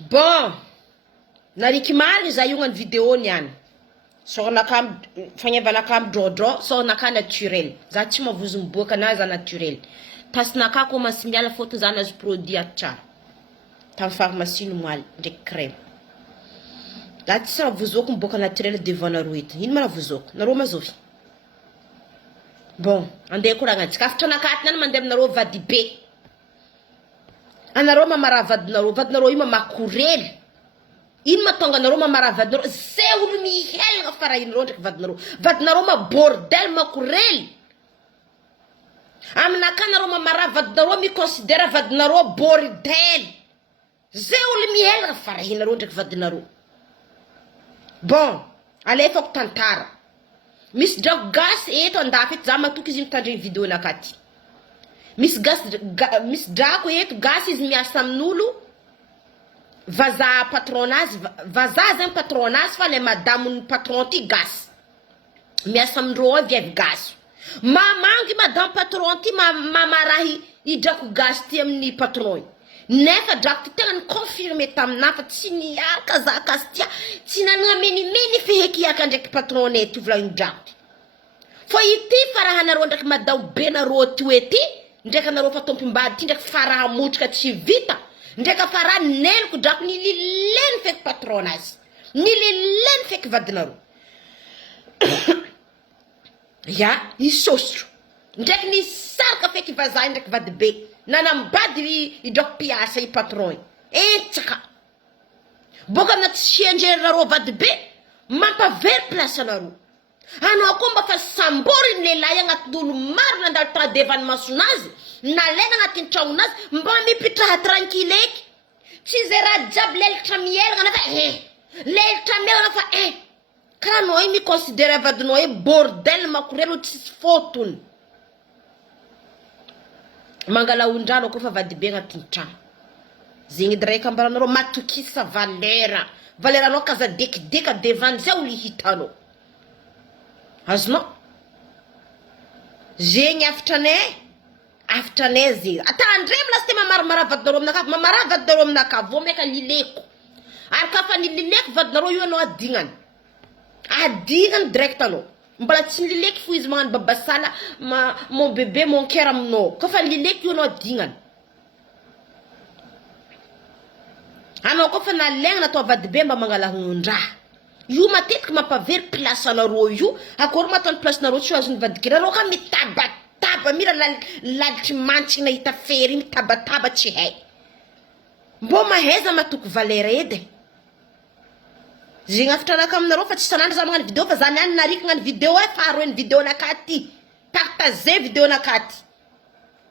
Bon, nariky marigny za io gnany vidéo niany. Sornaka fanyavanaka drodro, sornaka naturel. Za tsy mavozo miboaka na za naturel. Tasinaka ko masy miala fôtony za nazo produit atsara. Tam pharmacie nomaly ndraiky crème. La tsy mavozoko miboaka naturel devant nareo eto. Ino maravozoko? Nareo mazovy. Bon, andeha korangantsika. Afatra nakatiny any mandeha aminareo vady be. Anareo mamara vadinareo io mamakorely. Ino matonga anareo mamara vadinareo? Zay olo mihelagna fara inareo ndraiky vadinareo. Vadinareo bordel makorely. Aminaka anareo mamara vadinareo miconsidera vadinareo bordel. Zay olo mihelagna fara inareo ndraiky vadinareo. Bon, alefako tantara. Misy drako gasy eto andafy eto za matoky izy mitandregny vidéo nakaty. Misy drako eto gasy izy miasa amin'olo. Vaza patronazy, vaza zany patronazy fa le madame patron ty gasy. Miasa amindreo viavy gasy. Mamangy madame patron ty mamarahy I drako gasy ty amin'ny patron. Nefa drako ty tegna ny confirmé tamina fa tsy niaka za kasy tia. Tsy nanagna menimeny feheky iaka ndraiky patronay ty volagny drako. Fa ity faraha nareo ndraiky madao be nareo ty ety. Ndraiky nareo fa tompimbady ty ndraiky faraha motrika tsy vita. Ndraiky faraha neniko drako nilileny feky patronazy. Nilileny feky vadinareo. Ya, isostro. Ndraiky nisaraka feky vazaha ndraiky vady be. Nanambady I drako piasa I patron. Tsaka. Boka anaty sienjery vady be. Mampavery place anareo. Anao koa mba fa sambory ny lehilahy agnatin'olo maro nandalo tradevany masonazy. Nalaina agnatin'ny tragnonazy. Mba mipitraha tranquille eky. Tsy zay raha jiaby lelatra mielagna na fa lelatra mielagna fa karaha anao io miconsidere vadinao io bordel makorelo tsisy fotony. Mangala ondrano koa fa vady be agnatin'ny tragno. Zegny direct ambaranareo matokisa valera. Valeranao kaza dekideka devant zay olo hitanao. Azonao. Zegny afitranay zegny. Atandre mlasy te mamaramara vadinareo aminaka. Mamara vadinareo aminaka. Vao meka lileko. Ary ka fa nilileko vadinareo io anao adignany. Adignany direct anao. Mbola tsy nilileky fo izy magnano babasala. Mon bébé mon cœur aminao. Ka fa nilileky io anao adignany. Anao ko fa nalegna natao vady be mba mangala hondraha. Io matetiky mampavery place anareo io. Akory matony place nareo tsy azony vadikira. Anao ka mitabataba mira lalitra mantsy nahita fery mitabataba tsy hay. Mbo maheza matoky valera edy. Zegny afitranaka aminareo fa tsy sanandro za magnano vidéo fa za niany nariky gnany vidéo fa aroeny vidéo nakaty. Partager vidéo nakaty.